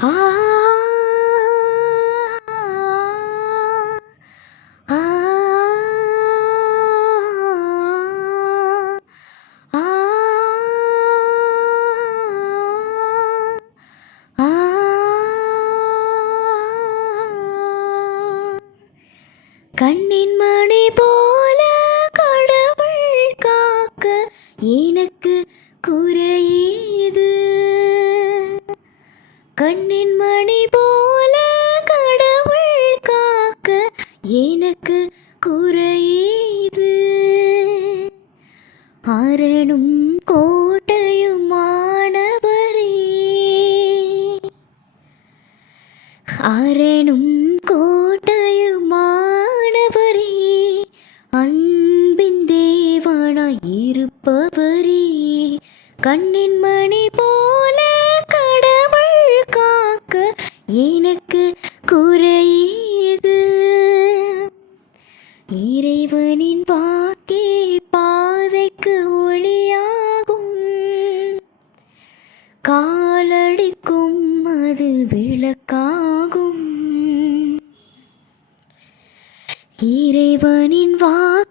ஆ ஆ ஆ ஆ கண்ணின் மணி போல கடவுள் காக்க எனக்கு குறையீது. கண்ணின் மணி போல கடவுள் காக்க எனக்கு குறையீது. அரணும் கோட்டையுமானவரே, அரணும் கோட்டையுமானவரே, அன்பின் தேவனாய் இருப்பவரே, கண்ணின் மணி போல கடவுள் காக்க எனக்கு குறையீது. இறைவனின் வாக்கே பாதைக்கு ஒளியாகும், காலடிக்கும் அது விளக்காகும். இறைவனின் வாக்கு